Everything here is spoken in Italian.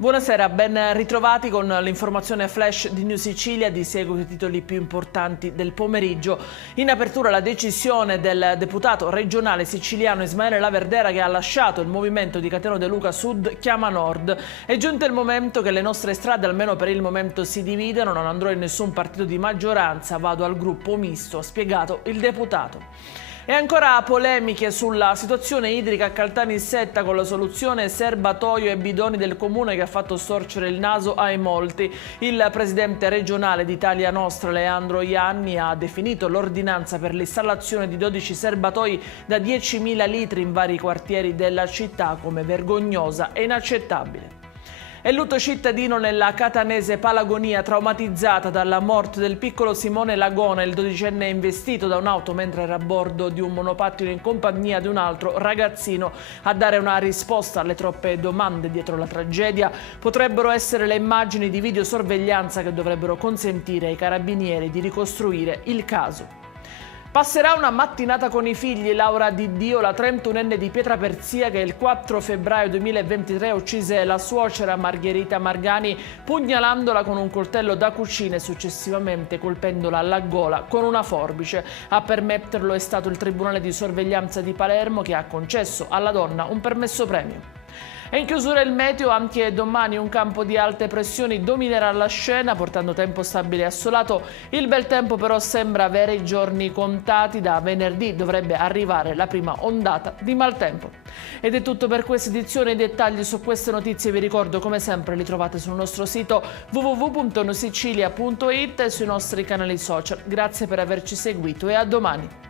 Buonasera, ben ritrovati con l'informazione flash di New Sicilia. Di seguito i titoli più importanti del pomeriggio. In apertura la decisione del deputato regionale siciliano Ismaele Laverdera, che ha lasciato il movimento di Cateno De Luca Sud Chiama Nord. È giunto il momento che le nostre strade, almeno per il momento, si dividano. Non andrò in nessun partito di maggioranza, vado al gruppo misto, ha spiegato il deputato. E ancora polemiche sulla situazione idrica a Caltanissetta, con la soluzione serbatoio e bidoni del comune che ha fatto storcere il naso ai molti. Il presidente regionale di Italia Nostra, Leandro Ianni, ha definito l'ordinanza per l'installazione di 12 serbatoi da 10.000 litri in vari quartieri della città come vergognosa e inaccettabile. È lutto cittadino nella catanese Palagonia, traumatizzata dalla morte del piccolo Simone Lagona. Il 12enne è investito da un'auto mentre era a bordo di un monopattino in compagnia di un altro ragazzino. A dare una risposta alle troppe domande dietro la tragedia potrebbero essere le immagini di videosorveglianza che dovrebbero consentire ai carabinieri di ricostruire il caso. Passerà una mattinata con i figli. Laura Di Dio, la 31enne di Pietraperzia, che il 4 febbraio 2023 uccise la suocera Margherita Margani pugnalandola con un coltello da cucina e successivamente colpendola alla gola con una forbice. A permetterlo è stato il Tribunale di Sorveglianza di Palermo, che ha concesso alla donna un permesso premio. E in chiusura il meteo. Anche domani un campo di alte pressioni dominerà la scena, portando tempo stabile e assolato. Il bel tempo però sembra avere i giorni contati. Da venerdì dovrebbe arrivare la prima ondata di maltempo. Ed è tutto per questa edizione. I dettagli su queste notizie, vi ricordo, come sempre li trovate sul nostro sito www.newsicilia.it e sui nostri canali social. Grazie per averci seguito e a domani.